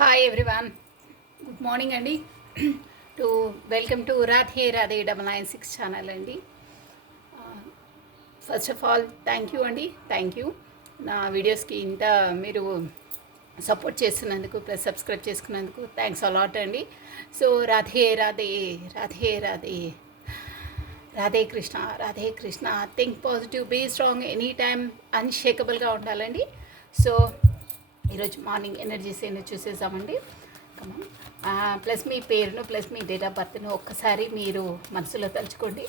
Hi everyone, good morning అండి. Welcome to Radhe Radhe 996 channel అండి. First of all thank you అండి, thank you నా వీడియోస్కి ఇంత మీరు సపోర్ట్ చేస్తున్నందుకు ప్లస్ సబ్స్క్రైబ్ చేసుకున్నందుకు థ్యాంక్స్ అలాట్ అండి. So Radhe Radhe Radhe Radhe Radhe Krishna Radhe Krishna. Think positive, be strong, any time అన్షేకబుల్గా ఉండాలండి. సో ఈరోజు మార్నింగ్ ఎనర్జీస్ ఏంటో చూసేసామండి. ప్లస్ మీ పేరును ప్లస్ మీ డేట్ ఆఫ్ బర్త్ను ఒక్కసారి మీరు మనసులో తలుచుకోండి.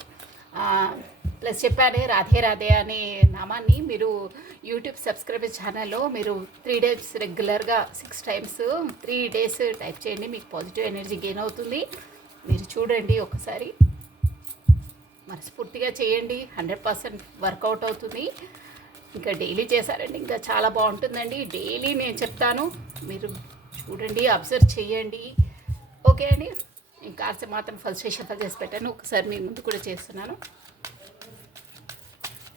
ప్లస్ చెప్పానే రాధే రాధే అనే నామాన్ని మీరు యూట్యూబ్ సబ్స్క్రైబర్ ఛానల్లో మీరు 3 days రెగ్యులర్గా 6 times 3 days టైప్ చేయండి. మీకు పాజిటివ్ ఎనర్జీ గెయిన్ అవుతుంది. మీరు చూడండి ఒకసారి, మనస్ఫూర్తిగా చేయండి. 100% వర్కౌట్ అవుతుంది. ఇంకా డైలీ చేశారండి ఇంకా చాలా బాగుంటుందండి. డైలీ నేను చెప్తాను, మీరు చూడండి, అబ్జర్వ్ చేయండి. ఓకే అండి. ఇంకా మాత్రం ఫస్ట్ షఫల్ చేసి పెట్టాను, ఒకసారి మీ ముందు కూడా చేస్తున్నాను.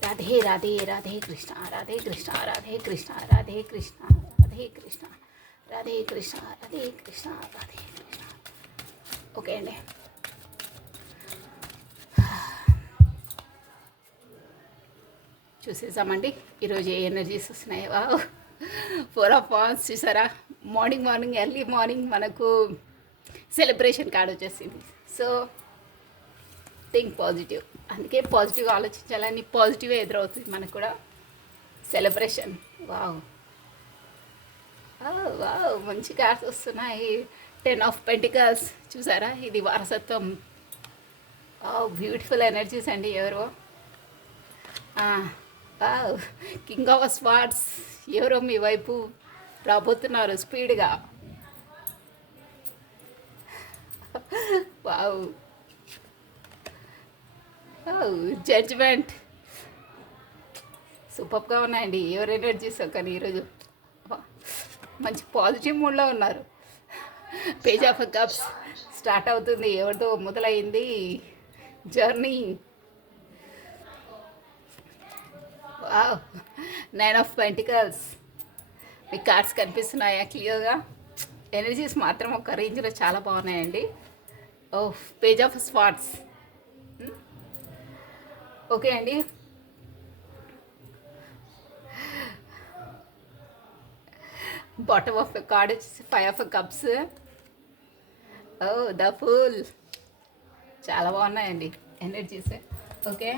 రాధే రాధే రాధే కృష్ణ రాధే కృష్ణ రాధే కృష్ణ రాధే కృష్ణ రాధే కృష్ణ రాధే కృష్ణ రాధే కృష్ణ రాధే కృష్ణ. ఓకే అండి. చూసేసామండి ఈరోజు ఏ ఎనర్జీస్ వస్తున్నాయో. 4 of Wands చూసారా, మార్నింగ్ ఎర్లీ మార్నింగ్ మనకు సెలబ్రేషన్ కార్డ్ వచ్చేసింది. సో థింక్ పాజిటివ్, అందుకే పాజిటివ్గా ఆలోచించాలని పాజిటివ్గా ఎదురవుతుంది మనకు కూడా. సెలబ్రేషన్, వావ్ వావ్, మంచి కార్డ్స్ వస్తున్నాయి. 10 of Pentacles చూసారా, ఇది వారసత్వం. బ్యూటిఫుల్ ఎనర్జీస్ అండి. ఎవరో కింగ్ ఆఫ్ స్వార్డ్స్, ఎవరో మీ వైపు రాబోతున్నారు స్పీడ్గా. వావ్, జడ్జ్మెంట్, సూపర్గా ఉన్నాయండి ఎవరు ఎనర్జీస్. కానీ ఈరోజు మంచి పాజిటివ్ మూడ్లో ఉన్నారు. పేజ్ ఆఫ్ కప్స్ స్టార్ట్ అవుతుంది, ఎవరితో మొదలైంది జర్నీ. Wow, 9 of Pentacles. మీ కార్డ్స్ కనిపిస్తున్నాయా క్లియర్గా? ఎనర్జీస్ మాత్రం ఒక రేంజ్లో చాలా బాగున్నాయండి. Page of swords. ఓకే అండి. బాటమ్ ఆఫ్ కార్డ్ వచ్చేసి 5 of Cups. The fool. చాలా బాగున్నాయండి ఎనర్జీస్. ఓకే,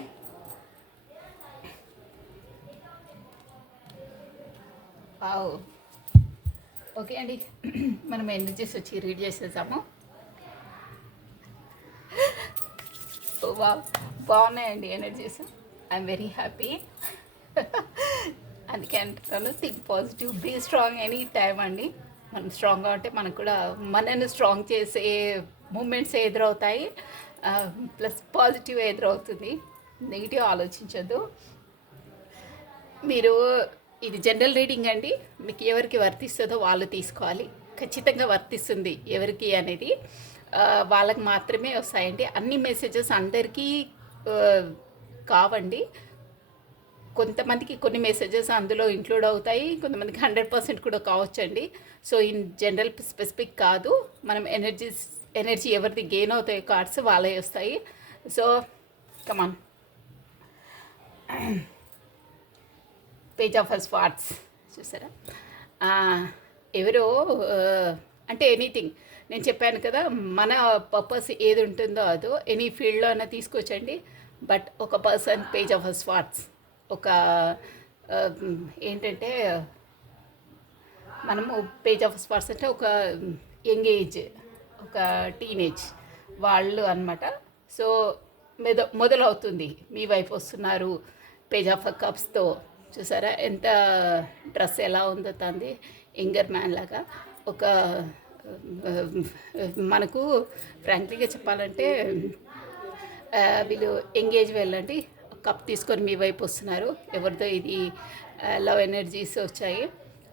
ఓకే అండి. మనం ఎనర్జీస్ వచ్చి రీడ్ చేసేసాము. బాగున్నాయండి ఎనర్జీస్. I'm very happy. అందుకే అంటున్నాను, think positive, be strong any time అండి. మనం స్ట్రాంగ్గా ఉంటే మనకు కూడా మనల్ని స్ట్రాంగ్ చేసే మూమెంట్స్ ఎదురవుతాయి. ప్లస్ పాజిటివ్ ఎదురవుతుంది. నెగిటివ్ ఆలోచించద్దు. మీరు, ఇది జనరల్ రీడింగ్ అండి. మీకు ఎవరికి వర్తిస్తుందో వాళ్ళు తీసుకోవాలి. ఖచ్చితంగా వర్తిస్తుంది ఎవరికి అనేది వాళ్ళకి మాత్రమే వస్తాయండి. అన్ని మెసేజెస్ అందరికీ కావండి. కొంతమందికి కొన్ని మెసేజెస్ అందులో ఇంక్లూడ్ అవుతాయి, కొంతమందికి 100% కూడా కావచ్చండి. సో ఇన్ జనరల్ స్పెసిఫిక్ కాదు. మనం ఎనర్జీ ఎవరిది గెయిన్ అవుతాయి కార్డ్స్ వాళ్ళే వస్తాయి. So come on. Page of swords చూసారా, ఎవరో అంటే ఎనీథింగ్. నేను చెప్పాను కదా, మన పర్పస్ ఏది ఉంటుందో అదో ఎనీ ఫీల్డ్లో అయినా తీసుకొచ్చండి. బట్ ఒక పర్సన్ పేజ్ ఆఫ్ స్వార్డ్స్, ఒక ఏంటంటే మనము పేజ్ ఆఫ్ స్వార్డ్స్ అంటే ఒక యంగ్ ఏజ్, ఒక టీనేజ్ వాళ్ళు అనమాట. సో మొదలవుతుంది, మీ వైపు వస్తున్నారు పేజ్ ఆఫ్ కప్స్తో. చూసారా ఎంత డ్రెస్ ఎలా ఉందో తంది, యంగర్ మ్యాన్ లాగా. ఒక మనకు ఫ్రాంక్లీగా చెప్పాలంటే వీళ్ళు ఎంగేజ్ వెళ్ళండి, కప్ తీసుకొని మీ వైపు వస్తున్నారు. ఎవరితో ఇది లవ్ ఎనర్జీస్ వచ్చాయి.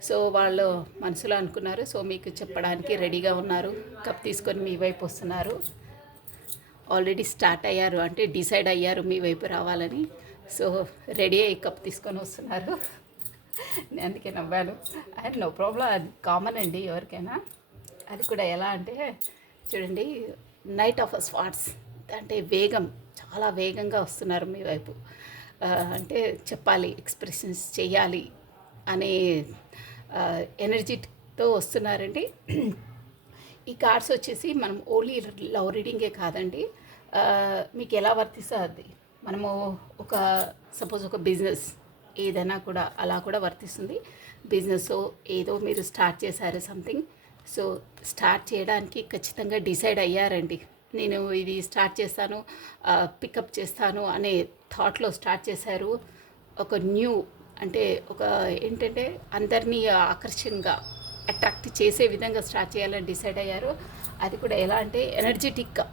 సో వాళ్ళు మనసులో అనుకున్నారు, సో మీకు చెప్పడానికి రెడీగా ఉన్నారు. కప్ తీసుకొని మీ వైపు వస్తున్నారు. ఆల్రెడీ స్టార్ట్ అయ్యారు, అంటే డిసైడ్ అయ్యారు మీ వైపు రావాలని. సో రెడీ అయ్యి కప్ తీసుకొని వస్తున్నారు. నేను అందుకే నవ్వాను. అండ్ నో ప్రాబ్లం, అది కామన్ అండి ఎవరికైనా. అది కూడా ఎలా అంటే చూడండి, నైట్ ఆఫ్ స్వాట్స్ అంటే వేగం, చాలా వేగంగా వస్తున్నారు మీ వైపు. అంటే చెప్పాలి, ఎక్స్ప్రెషన్స్ చేయాలి అనే ఎనర్జీతో వస్తున్నారండి. ఈ కార్డ్స్ వచ్చేసి మనం ఓన్లీ లవ్ రీడింగే కాదండి, మీకు ఎలా వర్తిస్తుంది, మనము ఒక సపోజ్ ఒక బిజినెస్ ఏదైనా కూడా అలా కూడా వర్తిస్తుంది. బిజినెస్ ఏదో మీరు స్టార్ట్ చేశారు సంథింగ్, సో స్టార్ట్ చేయడానికి ఖచ్చితంగా డిసైడ్ అయ్యారండి. నేను ఇది స్టార్ట్ చేస్తాను, పికప్ చేస్తాను అనే థాట్లో స్టార్ట్ చేశారు. ఒక న్యూ అంటే ఒక ఏంటంటే అందరినీ ఆకర్షణగా అట్రాక్ట్ చేసే విధంగా స్టార్ట్ చేయాలని డిసైడ్ అయ్యారు. అది కూడా ఎలా అంటే ఎనర్జెటిక్గా,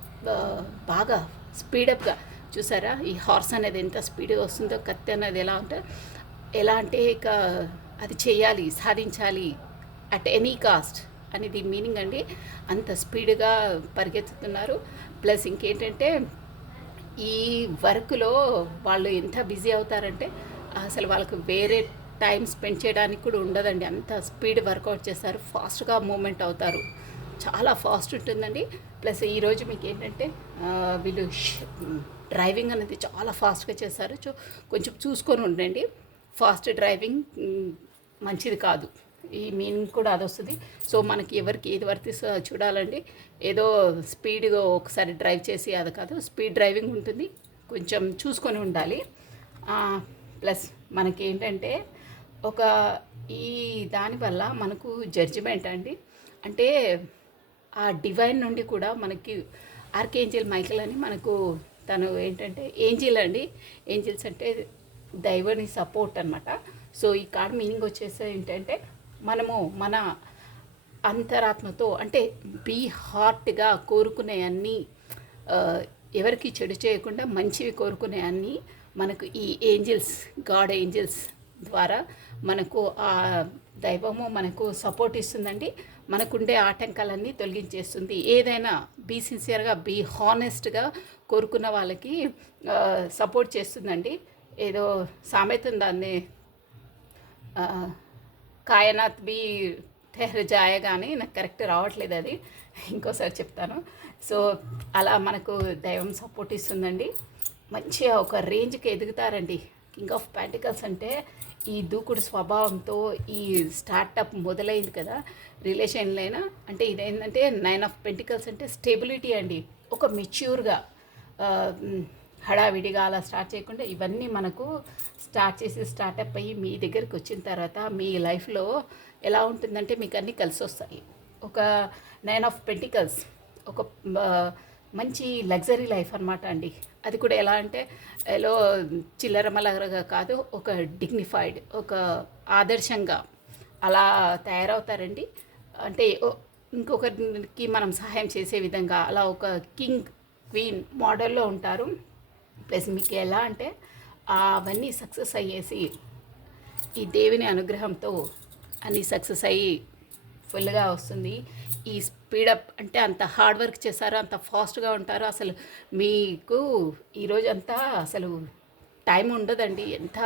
బాగా స్పీడప్గా. చూసారా ఈ హార్స్ అనేది ఎంత స్పీడ్గా వస్తుందో, కత్తి అనేది ఎలా అంటే ఇక అది చేయాలి, సాధించాలి అట్ ఎనీ కాస్ట్ అని దీని మీనింగ్ అండి. అంత స్పీడ్గా పరిగెత్తుతున్నారు. ప్లస్ ఇంకేంటంటే ఈ వర్క్లో వాళ్ళు ఎంత బిజీ అవుతారంటే అసలు వాళ్ళకు వేరే టైం స్పెండ్ చేయడానికి కూడా ఉండదండి. అంత స్పీడ్ వర్కౌట్ చేస్తారు, ఫాస్ట్గా మూమెంట్ అవుతారు, చాలా ఫాస్ట్ ఉంటుందండి. ప్లస్ ఈరోజు మీకు ఏంటంటే వీళ్ళు డ్రైవింగ్ అనేది చాలా ఫాస్ట్గా చేస్తారు. కొంచెం చూసుకొని ఉండండి, ఫాస్ట్ డ్రైవింగ్ మంచిది కాదు, ఈ మీనింగ్ కూడా అది వస్తుంది. సో మనకి ఎవరికి ఏది వర్తిస్తుందో చూడాలండి. ఏదో స్పీడ్గా ఒకసారి డ్రైవ్ చేసి అది కాదు, స్పీడ్ డ్రైవింగ్ ఉంటుంది, కొంచెం చూసుకొని ఉండాలి. ప్లస్ మనకి ఏంటంటే ఒక ఈ దానివల్ల మనకు జడ్జిమెంట్ అండి, అంటే ఆ డివైన్ నుండి కూడా మనకి ఆర్కేంజల్ మైకేల్ అని మనకు తను ఏంటంటే ఏంజిల్ అండి. ఏంజిల్స్ అంటే దైవని సపోర్ట్ అనమాట. సో ఈ కార్డ్ మీనింగ్ వచ్చేసి ఏంటంటే మనము మన అంతరాత్మతో అంటే బీ హార్ట్గా కోరుకునే అన్నీ, ఎవరికి చెడు చేయకుండా మంచివి కోరుకునే అన్నీ మనకు ఈ ఏంజిల్స్, గాడ్ ఏంజిల్స్ ద్వారా మనకు ఆ దైవము మనకు సపోర్ట్ ఇస్తుందండి. మనకుండే ఆటంకాలన్నీ తొలగించేస్తుంది. ఏదైనా బీ సిన్సియర్గా, బీ హానెస్ట్గా కోరుకున్న వాళ్ళకి సపోర్ట్ చేస్తుందండి. ఏదో సామెత దాన్ని కాయనాత్ బి తెహ్ర జాయ, కానీ నాకు కరెక్ట్ రావట్లేదు, అది ఇంకోసారి చెప్తాను. సో అలా మనకు దైవం సపోర్ట్ ఇస్తుందండి. మంచిగా ఒక రేంజ్కి ఎదుగుతారండి. కింగ్ ఆఫ్ పెంటికల్స్ అంటే ఈ దూకుడు స్వభావంతో ఈ స్టార్టప్ మొదలైంది కదా రిలేషన్లైనా. అంటే ఇదేంటంటే 9 ఆఫ్ పెంటికల్స్ అంటే స్టెబిలిటీ అండి. ఒక మెచ్యూర్గా, హడావిడిగా అలా స్టార్ట్ చేయకుండా ఇవన్నీ మనకు స్టార్ట్ చేసి స్టార్టప్ అయ్యి మీ దగ్గరికి వచ్చిన తర్వాత మీ లైఫ్లో ఎలా ఉంటుందంటే మీకు అన్నీ కలిసి వస్తాయి. ఒక 9 ఆఫ్ పెంటికల్స్ ఒక మంచి లగ్జరీ లైఫ్ అనమాట అండి. అది కూడా ఎలా అంటే ఏదో చిల్లరమలగా కాదు, ఒక డిగ్నిఫైడ్, ఒక ఆదర్శంగా అలా తయారవుతారండి. అంటే ఇంకొకరికి మనం సహాయం చేసే విధంగా అలా ఒక కింగ్ క్వీన్ మోడల్లో ఉంటారు. ప్లస్ మీకు ఎలా అంటే అవన్నీ సక్సెస్ అయ్యేసి ఈ దేవుని అనుగ్రహంతో అన్నీ సక్సెస్ అయ్యి ఫుల్గా వస్తుంది. ఈ స్పీడప్ అంటే అంత హార్డ్ వర్క్ చేశారు, అంత ఫాస్ట్గా ఉంటారు. అసలు మీకు ఈరోజు అంతా అసలు టైం ఉండదండి, ఎంత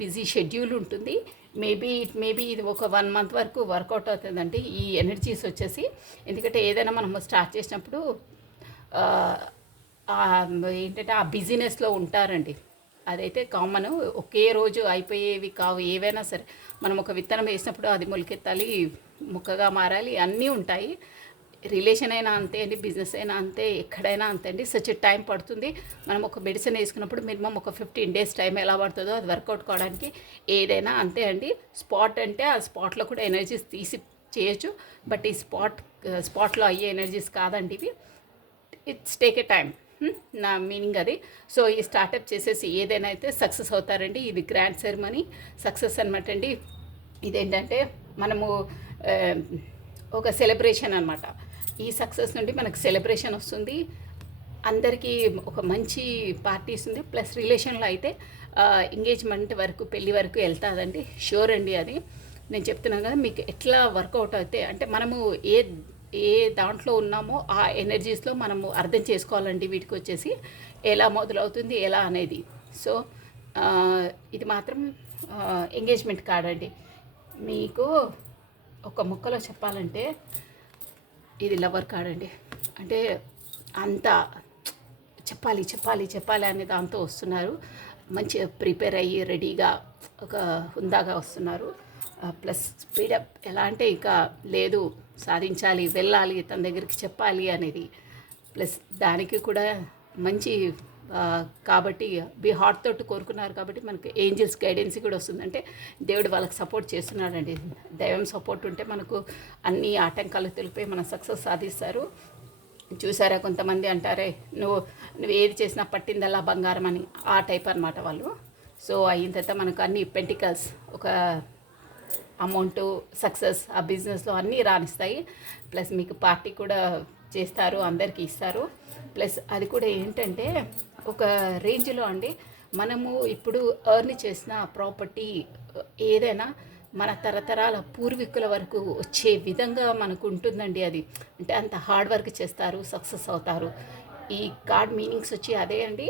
బిజీ షెడ్యూల్ ఉంటుంది. మేబీ ఇది ఒక 1 మంత్ వరకు వర్కౌట్ అవుతుందండి ఈ ఎనర్జీస్ వచ్చేసి. ఎందుకంటే ఏదైనా మనము స్టార్ట్ చేసినప్పుడు ఏంటంటే ఆ బిజీనెస్లో ఉంటారండి. అదైతే కామన్, ఒకే రోజు అయిపోయేవి కావు. ఏవైనా సరే మనం ఒక విత్తనం వేసినప్పుడు అది మొలకెత్తాలి, ముక్కగా మారాలి, అన్నీ ఉంటాయి. రిలేషన్ అయినా అంతే అండి, బిజినెస్ అయినా అంతే, ఎక్కడైనా అంతే అండి. సచ్ టైం పడుతుంది. మనం ఒక మెడిసిన్ వేసుకున్నప్పుడు మినిమం ఒక 15 డేస్ టైం ఎలా పడుతుందో అది వర్కౌట్ కావడానికి ఏదైనా అంతే అండి. స్పాట్ అంటే ఆ స్పాట్లో కూడా ఎనర్జీస్ తీసి చేయొచ్చు, బట్ ఈ స్పాట్లో అయ్యే ఎనర్జీస్ కాదండి ఇవి. ఇట్స్ టేక్ ఏ టైం, నా మీనింగ్ అది. సో ఈ స్టార్టప్ చేసేసి ఏదైనా అయితే సక్సెస్ అవుతారండి. ఇది గ్రాండ్ సెరమనీ సక్సెస్ అనమాట అండి. ఇదేంటంటే మనము ఒక సెలబ్రేషన్ అనమాట. ఈ సక్సెస్ నుండి మనకు సెలబ్రేషన్ వస్తుంది, అందరికీ ఒక మంచి పార్టీ ఇస్తుంది. ప్లస్ రిలేషన్లో అయితే ఎంగేజ్మెంట్ వరకు, పెళ్ళి వరకు వెళ్తుందండి, షూర్ అండి. అది నేను చెప్తున్నాను కదా, మీకు ఎట్లా వర్కౌట్ అయితే అంటే మనము ఏ దాంట్లో ఉన్నామో ఆ ఎనర్జీస్లో మనము అర్థం చేసుకోవాలండి. వీటికి వచ్చేసి ఎలా మొదలవుతుంది ఎలా అనేది. సో ఇది మాత్రం ఎంగేజ్మెంట్ కార్డ్ అండి. మీకు ఒక ముక్కలో చెప్పాలంటే ఇది లవర్ కార్డ్ అండి. అంటే అంత చెప్పాలి చెప్పాలి చెప్పాలి అనే దాంతో వస్తున్నారు. మంచిగా ప్రిపేర్ అయ్యి రెడీగా ఒక హుందాగా వస్తున్నారు. ప్లస్ స్పీడప్ ఎలా అంటే ఇక లేదు, సాధించాలి, వెళ్ళాలి, తన దగ్గరికి చెప్పాలి అనేది. ప్లస్ దానికి కూడా మంచి కాబట్టి బీ హార్ట్ తోటి కోరుకున్నారు కాబట్టి మనకు ఏంజిల్స్ గైడెన్స్ కూడా వస్తుంది. అంటే దేవుడు వాళ్ళకి సపోర్ట్ చేస్తున్నాడండి. దైవం సపోర్ట్ ఉంటే మనకు అన్ని ఆటంకాలు తెలిపి మనం సక్సెస్ సాధిస్తారు. చూసారా, కొంతమంది అంటారే నువ్వు ఏది చేసినా పట్టిందల్లా బంగారం అని, ఆ టైప్ అనమాట వాళ్ళు. సో అయిన తర్వాత మనకు అన్ని పెంటికల్స్, ఒక అమౌంటు, సక్సెస్, ఆ బిజినెస్లో అన్నీ రాణిస్తాయి. ప్లస్ మీకు పార్టీ కూడా చేస్తారు, అందరికీ ఇస్తారు. ప్లస్ అది కూడా ఏంటంటే ఒక రేంజ్లో అండి, మనము ఇప్పుడు ఎర్న్ చేసిన ప్రాపర్టీ ఏదైనా మన తరతరాల పూర్వీకుల వరకు వచ్చే విధంగా మనకు ఉంటుందండి. అది అంటే అంత హార్డ్ వర్క్ చేస్తారు, సక్సెస్ అవుతారు. ఈ కార్డ్ మీనింగ్స్ వచ్చి అదే అండి.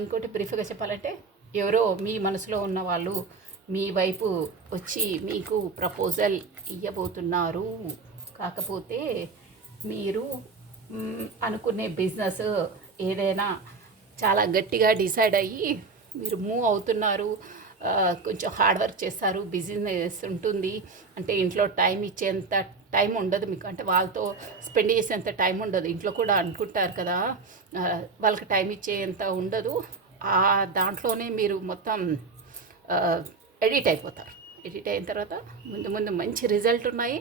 ఇంకోటి బ్రీఫ్గా చెప్పాలంటే, ఎవరో మీ మనసులో ఉన్న వాళ్ళు మీ వైపు వచ్చి మీకు ప్రపోజల్ ఇవ్వబోతున్నారు. కాకపోతే మీరు అనుకునే బిజినెస్ ఏదైనా చాలా గట్టిగా డిసైడ్ అయ్యి మీరు మూవ్ అవుతున్నారు. కొంచెం హార్డ్ వర్క్ చేస్తారు, బిజినెస్ ఉంటుంది. అంటే ఇంట్లో టైం ఇచ్చేంత టైం ఉండదు మీకు, అంటే వాళ్ళతో స్పెండ్ చేసేంత టైం ఉండదు. ఇంట్లో కూడా అనుకుంటారు కదా, వాళ్ళకి టైం ఇచ్చేంత ఉండదు. ఆ దాంట్లోనే మీరు మొత్తం ఎడిట్ అయిపోతారు. ఎడిట్ అయిన తర్వాత ముందు ముందు మంచి రిజల్ట్ ఉన్నాయి,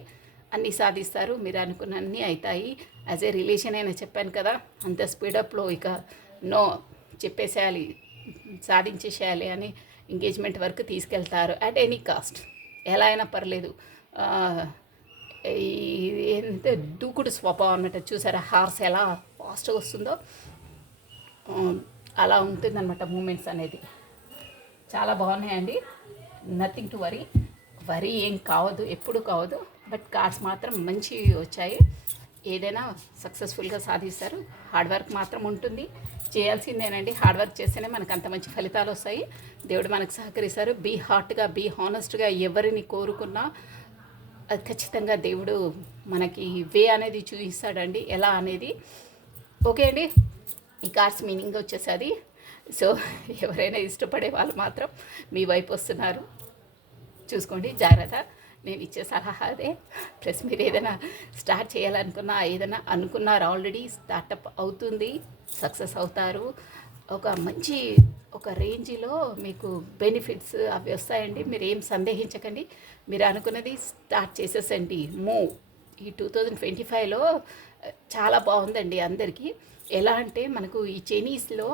అన్నీ సాధిస్తారు, మీరు అనుకున్న అన్నీ అవుతాయి. యాజ్ ఏ రిలేషన్ అయినా చెప్పాను కదా, అంత స్పీడప్లో ఇక నో చెప్పేసేయాలి, సాధించేసేయాలి అని ఎంగేజ్మెంట్ వరకు తీసుకెళ్తారు. అట్ ఎనీ కాస్ట్, ఎలా అయినా పర్లేదు. ఎంత దూకుడు స్వభావం అన్నమాట. చూసారా హార్స్ ఎలా ఫాస్ట్గా వస్తుందో, అలా ఉంటుందన్నమాట మూమెంట్స్ అనేది. చాలా బాగున్నాయండి. నథింగ్ టు వరీ ఏం కావద్దు, ఎప్పుడు కావద్దు. బట్ కార్డ్స్ మాత్రం మంచి వచ్చాయి. ఏదైనా సక్సెస్ఫుల్గా సాధిస్తారు. హార్డ్ వర్క్ మాత్రం ఉంటుంది, చేయాల్సిందేనండి. హార్డ్ వర్క్ చేస్తేనే మనకు అంత మంచి ఫలితాలు వస్తాయి. దేవుడు మనకు సహకరిస్తారు. బీ హార్ట్గా, బీ హానెస్ట్గా ఎవరిని కోరుకున్నా అది ఖచ్చితంగా దేవుడు మనకి వే అనేది చూపిస్తాడండి, ఎలా అనేది. ఓకే అండి, ఈ కార్డ్స్ మీనింగ్ వచ్చేసరి. సో ఎవరైనా ఇష్టపడే వాళ్ళు మాత్రం మీ వైపు వస్తున్నారు, చూసుకోండి, జాగ్రత్త. నేను ఇచ్చే సలహా అదే. ప్లస్ మీరు ఏదైనా స్టార్ట్ చేయాలనుకున్నా, ఏదైనా అనుకున్నారు ఆల్రెడీ, స్టార్టప్ అవుతుంది, సక్సెస్ అవుతారు. ఒక రేంజ్లో మీకు బెనిఫిట్స్ అవి వస్తాయండి. మీరు ఏం సందేహించకండి, మీరు అనుకున్నది స్టార్ట్ చేసేసండి. ఈ 2025లో చాలా బాగుందండి అందరికీ. ఎలా అంటే మనకు ఈ చైనీస్లో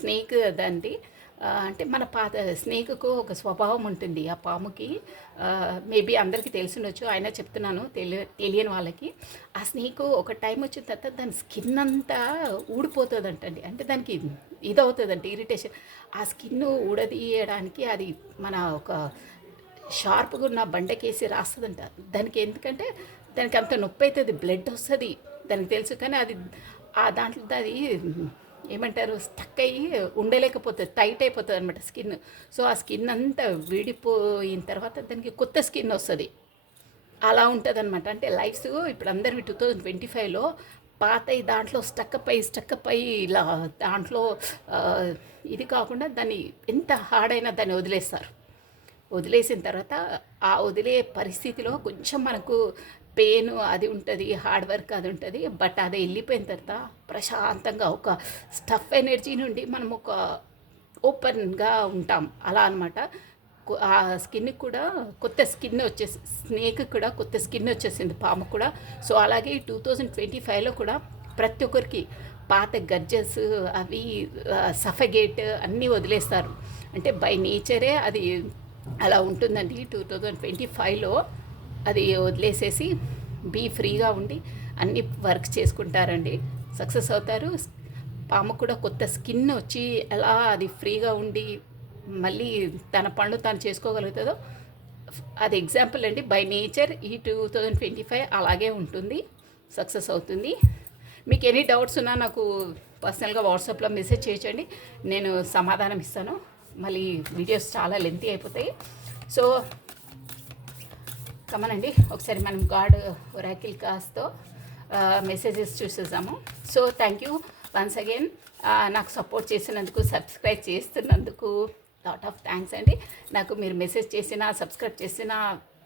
స్నేక్ దండి, అంటే మన పాత స్నేక్కు ఒక స్వభావం ఉంటుంది. ఆ పాముకి మేబీ అందరికీ తెలిసిండొచ్చు, అయినా చెప్తున్నాను తెలియని వాళ్ళకి. ఆ స్నేక్ ఒక టైం వచ్చిన తర్వాత దాని స్కిన్ అంతా ఊడిపోతుందంటండి. అంటే దానికి ఇది అవుతుందంట, ఇరిటేషన్. ఆ స్కిన్ ఊడదీయడానికి అది మన ఒక షార్ప్గా ఉన్న బండకేసి రాస్తుందంట. దానికి ఎందుకంటే దానికి అంత నొప్పి అవుతుంది, బ్లడ్ వస్తుంది, దానికి తెలుసు. కానీ అది ఆ దాంట్లో అది ఏమంటారు, స్టక్ అయ్యి ఉండలేకపోతుంది, టైట్ అయిపోతుంది అనమాట స్కిన్. సో ఆ స్కిన్ అంతా విడిపోయిన తర్వాత దానికి కొత్త స్కిన్ వస్తుంది. అలా ఉంటుంది అనమాట. అంటే లైఫ్స్ ఇప్పుడు అందరివి 2025లో పాత దాంట్లో స్టక్అప్ అయ్యి ఇలా దాంట్లో ఇది కాకుండా దాన్ని ఎంత హార్డ్ అయినా దాన్ని వదిలేసిన తర్వాత ఆ వదిలే పరిస్థితిలో కొంచెం మనకు పెయిన్ అది ఉంటుంది, హార్డ్ వర్క్ అది ఉంటుంది. బట్ అది వెళ్ళిపోయిన తర్వాత ప్రశాంతంగా ఒక స్టఫ్ ఎనర్జీ నుండి మనం ఒక ఓపెన్గా ఉంటాం, అలా అనమాట. ఆ స్కిన్కి కూడా కొత్త స్కిన్ స్నేక్ కూడా కొత్త స్కిన్ వచ్చేసింది, పాము కూడా. సో అలాగే 2025లో కూడా ప్రతి ఒక్కరికి పాత గడ్జెస్ అవి సఫగేట్ అన్నీ వదిలేస్తారు. అంటే బై నేచరే అది అలా ఉంటుందండి. 2025లో అది వదిలేసేసి బీ ఫ్రీగా ఉండి అన్ని వర్క్ చేసుకుంటారండి, సక్సెస్ అవుతారు. పాము కూడా కొత్త స్కిన్ వచ్చి ఎలా అది ఫ్రీగా ఉండి మళ్ళీ తన పనులు తాను చేసుకోగలుగుతుందో అది ఎగ్జాంపుల్ అండి. బై నేచర్ ఈ 2025 అలాగే ఉంటుంది, సక్సెస్ అవుతుంది. మీకు ఎనీ డౌట్స్ ఉన్నా నాకు పర్సనల్గా వాట్సాప్లో మెసేజ్ చేయొచ్చండి, నేను సమాధానం ఇస్తాను. మళ్ళీ వీడియోస్ చాలా లెంతీ అయిపోతాయి. సో కమనండి ఒకసారి మనం గాడ్ ఒరాకిల్ కాస్తో మెసేజెస్ చూసేసాము. So thank you once again నాకు సపోర్ట్ చేసినందుకు, సబ్స్క్రైబ్ చేస్తున్నందుకు లాట్ ఆఫ్ థ్యాంక్స్ అండి. నాకు మీరు మెసేజ్ చేసినా, సబ్స్క్రైబ్ చేసినా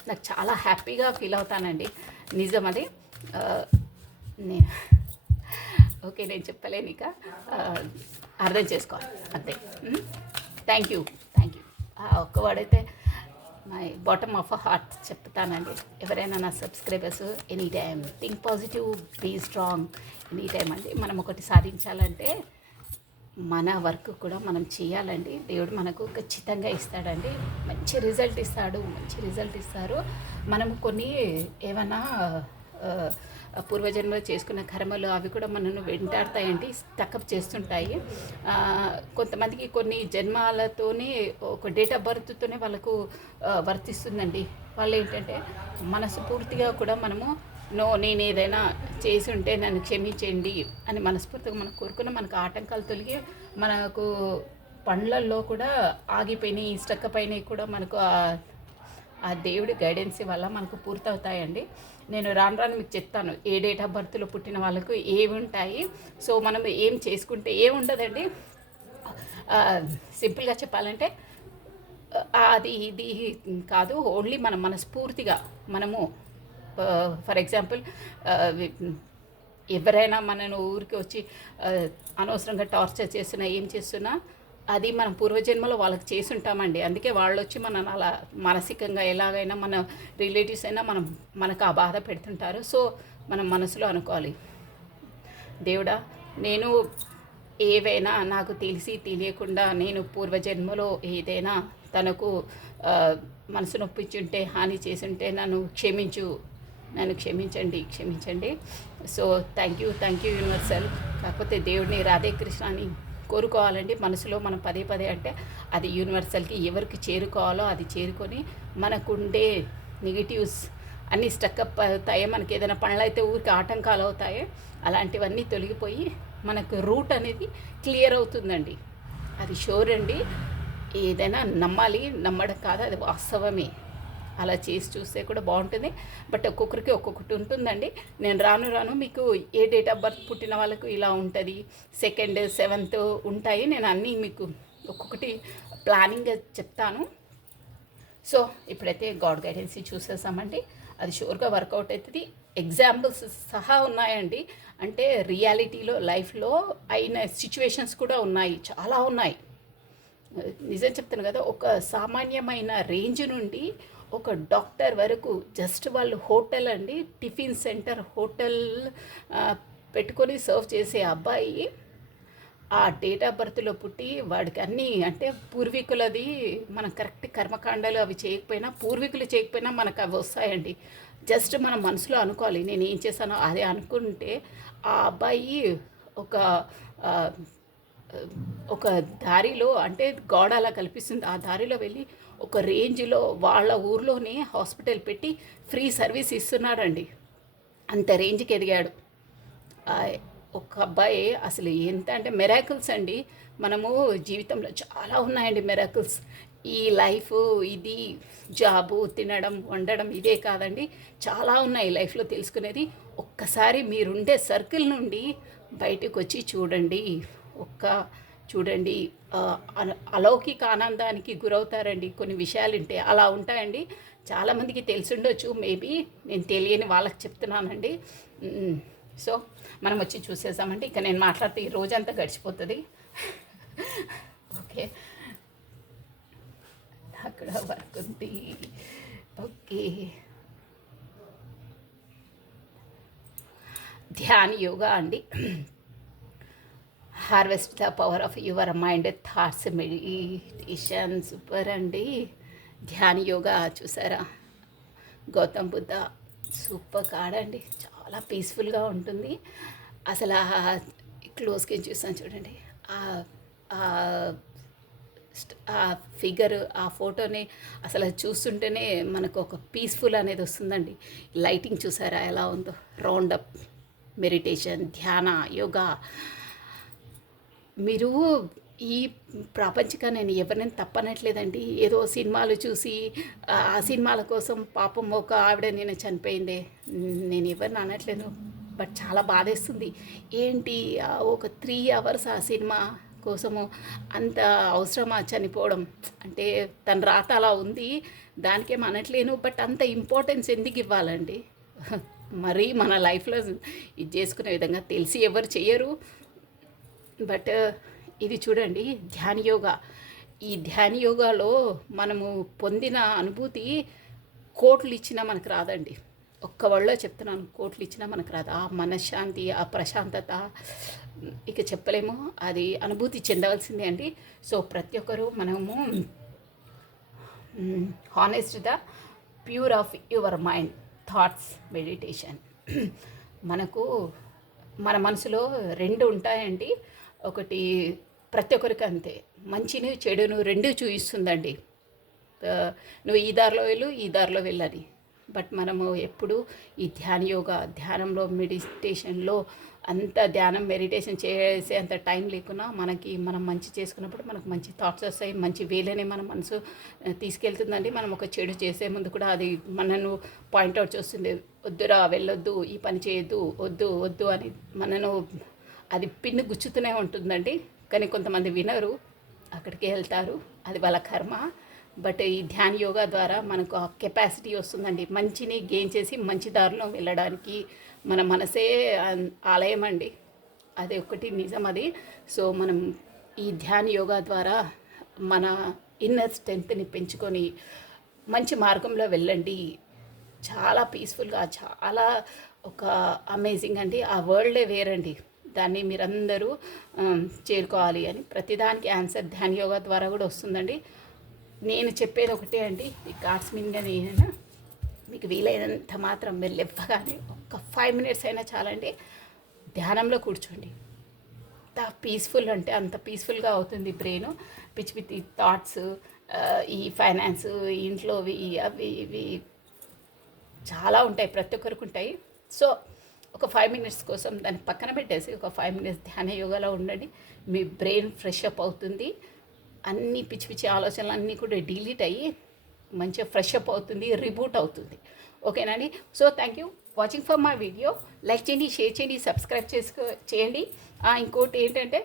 నాకు చాలా హ్యాపీగా ఫీల్ అవుతానండి. నిజం అది. నేను ఓకే, నేను చెప్పలేను ఇక, అర్థం చేసుకోవాలి అంతే. Thank you. ఒక్కవాడైతే my bottom of a heart చెప్తానండి. ఎవరైనా నా subscribers any time think positive, be strong, any time అండి. మనం ఒకటి సాధించాలంటే మన వర్క్ కూడా మనం చేయాలండి. దేవుడు మనకు ఖచ్చితంగా ఇస్తాడండి, మంచి రిజల్ట్ ఇస్తారు. మనము కొన్ని ఏమైనా పూర్వజన్మలో చేసుకున్న కర్మలు అవి కూడా మనను వెంటాడతాయండి, స్టకప్ చేస్తుంటాయి. కొంతమందికి కొన్ని జన్మాలతోనే ఒక డేట్ ఆఫ్ బర్త్తోనే వాళ్ళకు వర్తిస్తుందండి. వాళ్ళు ఏంటంటే మనసు పూర్తిగా కూడా మనము నేను ఏదైనా చేసి ఉంటే నన్ను క్షమించండి అని మనస్ఫూర్తిగా మనం కోరుకున్న మనకు ఆటంకాలు తొలగి మనకు పనులలో కూడా ఆగిపోయినాయి, స్టక్ అయినాయి కూడా మనకు ఆ దేవుడి గైడెన్స్ వల్ల మనకు పూర్తవుతాయండి. నేను రాను మీకు చెప్తాను ఏ డేట్ ఆఫ్ బర్త్లో పుట్టిన వాళ్ళకు ఏవి ఉంటాయి. సో మనం ఏం చేసుకుంటే ఏముండదండి. సింపుల్గా చెప్పాలంటే అది ఇది కాదు, ఓన్లీ మనం మనస్ఫూర్తిగా మనము ఫర్ ఎగ్జాంపుల్ ఎవరైనా మనను ఊరికి వచ్చి అనవసరంగా టార్చర్ చేస్తున్నా, ఏం చేస్తున్నా అది మనం పూర్వజన్మలో వాళ్ళకి చేసి ఉంటామండి. అందుకే వాళ్ళు వచ్చి మనల్ని అలా మానసికంగా ఎలాగైనా మన రిలేటివ్స్ అయినా మనకు ఆ బాధ పెడుతుంటారు. సో మనం మనసులో అనుకోవాలి, దేవుడా నేను ఏవైనా నాకు తెలిసి తెలియకుండా నేను పూర్వజన్మలో ఏదైనా తనకు మనసు నొప్పించుంటే, హాని చేసుంటే నన్ను క్షమించండి. So thank you universal. కాకపోతే దేవుడిని రాధే కృష్ణని కోరుకోవాలండి మనసులో మనం పదే అంటే అది యూనివర్సల్కి ఎవరికి చేరుకోవాలో అది చేరుకొని మనకుండే నెగిటివ్స్ అన్నీ స్టక్అప్ అవుతాయి. మనకి ఏదైనా పనులు అయితే ఊరికి ఆటంకాలు అవుతాయి, అలాంటివన్నీ తొలగిపోయి మనకు రూట్ అనేది క్లియర్ అవుతుందండి. అది షూర్ అండి. ఏదైనా నమ్మడం కాదు, అది వాస్తవమే. అలా చేసి చూస్తే కూడా బాగుంటుంది. బట్ ఒక్కొక్కరికి ఒక్కొక్కటి ఉంటుందండి. నేను రాను మీకు ఏ డేట్ ఆఫ్ బర్త్ పుట్టిన వాళ్ళకు ఇలా ఉంటుంది, 2nd 7th ఉంటాయి. నేను అన్నీ మీకు ఒక్కొక్కటి ప్లానింగ్గా చెప్తాను. సో ఇప్పుడైతే గాడ్ గైడెన్స్ చూసేసామండి. అది షూర్గా వర్కౌట్ అవుతుంది. ఎగ్జాంపుల్స్ సహా ఉన్నాయండి. అంటే రియాలిటీలో లైఫ్లో అయిన సిచ్యువేషన్స్ కూడా ఉన్నాయి, చాలా ఉన్నాయి. నిజం చెప్తాను కదా, ఒక సామాన్యమైన రేంజ్ నుండి ఒక డాక్టర్ వరకు జస్ట్ వాళ్ళు హోటల్ అండి, టిఫిన్ సెంటర్ హోటల్ పెట్టుకొని సర్వ్ చేసే అబ్బాయి ఆ డేట్ ఆఫ్ బర్త్లో పుట్టి వాడికి అన్నీ అంటే పూర్వీకులది మనం కరెక్ట్ కర్మకాండాలు అవి చేయకపోయినా, పూర్వీకులు చేయకపోయినా మనకు అవి వస్తాయండి. జస్ట్ మనం మనసులో అనుకోవాలి, నేను ఏం చేశానో అదే అనుకుంటే ఆ అబ్బాయి ఒక దారిలో అంటే గోడ అలా కల్పిస్తుంది, ఆ దారిలో వెళ్ళి ఒక రేంజ్లో వాళ్ళ ఊర్లోనే హాస్పిటల్ పెట్టి ఫ్రీ సర్వీస్ ఇస్తున్నాడండి. అంత రేంజ్కి ఎదిగాడు ఒక అబ్బాయి. అసలు ఎంత అంటే మిరాకిల్స్ అండి. మనము జీవితంలో చాలా ఉన్నాయండి మిరాకిల్స్. ఈ లైఫ్ ఇది జాబు, తినడం, వండడం ఇదే కాదండి, చాలా ఉన్నాయి లైఫ్లో తెలుసుకునేది. ఒక్కసారి మీరుండే సర్కిల్ నుండి బయటకు వచ్చి చూడండి, అలౌకిక ఆనందానికి గురవుతారండి. కొన్ని విషయాలు ఉంటే అలా ఉంటాయండి. చాలామందికి తెలిసిండొచ్చు, మేబీ నేను తెలియని వాళ్ళకి చెప్తున్నానండి. సో మనం వచ్చి చూసేసామండి. ఇక నేను మాట్లాడితే ఈ రోజంతా గడిచిపోతుంది. ఓకే, అక్కడ వర్క్ ఉంది. ఓకే, ధ్యాన యోగా అండి. Harvest the power of your mind thoughts, meditation. Super అండి. ధ్యాన యోగా చూసారా, గౌతమ్ బుద్ధ సూపర్ కాడండి, చాలా పీస్ఫుల్గా ఉంటుంది. అసలు క్లోజ్కి చూసాను చూడండి, ఆ ఫిగర్, ఆ ఫోటోని అసలు చూస్తుంటేనే మనకు ఒక పీస్ఫుల్ అనేది వస్తుందండి. లైటింగ్ చూసారా ఎలా ఉందో, రౌండప్, మెడిటేషన్, ధ్యాన, యోగా. మీరు ఈ ప్రాపంచిక నేను ఎవరినైనా తప్పనట్లేదండి. ఏదో సినిమాలు చూసి ఆ సినిమాల కోసం పాపం ఒక ఆవిడ నేను చనిపోయిందే, నేను ఎవరిని అనట్లేదు. బట్ చాలా బాధేస్తుంది. ఏంటి ఒక 3 అవర్స్ ఆ సినిమా కోసము అంత అవసరమా చనిపోవడం? అంటే తన రాత అలా ఉంది, దానికేం అనట్లేను. బట్ అంత ఇంపార్టెన్స్ ఎందుకు ఇవ్వాలండి? మరీ మన లైఫ్లో ఇది చేసుకునే విధంగా తెలిసి ఎవరు చెయ్యరు. బట్ ఇది చూడండి, ధ్యాన యోగా. ఈ ధ్యాన యోగాలో మనము పొందిన అనుభూతి కోట్లు ఇచ్చినా మనకు రాదండి. ఒక్క వాళ్ళలో చెప్తున్నాను, కోట్లు ఇచ్చినా మనకు రాదు. ఆ మనశ్శాంతి, ఆ ప్రశాంతత ఇక చెప్పలేము. అది అనుభూతి చెందవలసిందే అండి. సో ప్రతి ఒక్కరూ మనము honest the pure of your mind thoughts meditation. మనకు మన మనసులో 2 ఉంటాయండి. ఒకటి ప్రతి ఒక్కరికి అంతే, మంచిని చెడును 2 చూపిస్తుందండి. నువ్వు ఈ దారిలో వెళ్ళు, ఈ దారిలో వెళ్ళని. బట్ మనము ఎప్పుడు ఈ ధ్యానంలో మెడిటేషన్లో అంత ధ్యానం మెడిటేషన్ చేసే అంత టైం లేకున్నా మనం మంచి చేసుకున్నప్పుడు మనకు మంచి థాట్స్ వస్తాయి, మంచి వేలనే మన మనసు తీసుకెళ్తుందండి. మనం ఒక చెడు చేసే ముందు కూడా అది మనను పాయింట్అవుట్ చేస్తుంది. వద్దురా, వెళ్ళొద్దు, ఈ పని చేయొద్దు, వద్దు వద్దు అని మనను అది పిన్ను గుచ్చుతూనే ఉంటుందండి. కానీ కొంతమంది వినరు, అక్కడికి వెళ్తారు, అది వాళ్ళ కర్మ. బట్ ఈ ధ్యాన యోగా ద్వారా మనకు ఆ కెపాసిటీ వస్తుందండి, మంచిని గెయిన్ చేసి మంచి దారిలో వెళ్ళడానికి. మన మనసే ఆలయం అండి, అది ఒకటి నిజం అది. సో మనం ఈ ధ్యాన యోగా ద్వారా మన ఇన్నర్ స్ట్రెంగ్త్ని పెంచుకొని మంచి మార్గంలో వెళ్ళండి. చాలా పీస్ఫుల్గా, చాలా ఒక అమేజింగ్ అండి. ఆ వరల్డే వేరండి. దాన్ని మీరందరూ చేరుకోవాలి అని ప్రతిదానికి ఆన్సర్ ధ్యాన యోగా ద్వారా కూడా వస్తుందండి. నేను చెప్పేది ఒకటే అండి, ఈ కార్డ్స్ మీద నేను మీకు వీలైనంత మాత్రం మీరు లేవగానే ఒక్క 5 మినిట్స్ అయినా చాలండి, ధ్యానంలో కూర్చోండి. ఎంత పీస్ఫుల్ అంటే అంత పీస్ఫుల్గా అవుతుంది బ్రెయిన్. పిచ్చి పిచ్చి థాట్స్, ఈ ఫైనాన్స్, ఇంట్లోవి అవి ఇవి చాలా ఉంటాయి, ప్రతి ఒక్కరికి ఉంటాయి. సో ఒక 5 మినిట్స్ కోసం దాన్ని పక్కన పెట్టేసి ఒక 5 మినిట్స్ ధ్యాన యోగాలో ఉండండి. మీ బ్రెయిన్ ఫ్రెష్ అప్ అవుతుంది, అన్ని పిచ్చి పిచ్చి ఆలోచనలు అన్నీ కూడా డిలీట్ అయ్యి మంచిగా ఫ్రెష్ అప్ అవుతుంది, రిబూట్ అవుతుంది. ఓకేనండి. So thank you watching for my video. Like చేయండి, షేర్ చేయండి, సబ్స్క్రైబ్ చేయండి. ఇంకోటి ఏంటంటే,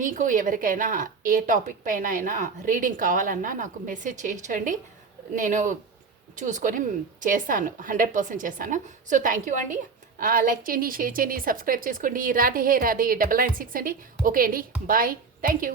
మీకు ఎవరికైనా ఏ టాపిక్ పైన అయినా రీడింగ్ కావాలన్నా నాకు మెసేజ్ చేయించండి, నేను చూసుకొని చేస్తాను, 100% చేస్తాను. సో థ్యాంక్ యూ అండి. లైక్ చేయండి, షేర్ చేయండి, సబ్స్క్రైబ్ చేసుకోండి. రాధే 9996 అండి. ఓకే అండి, బాయ్, థ్యాంక్ యూ.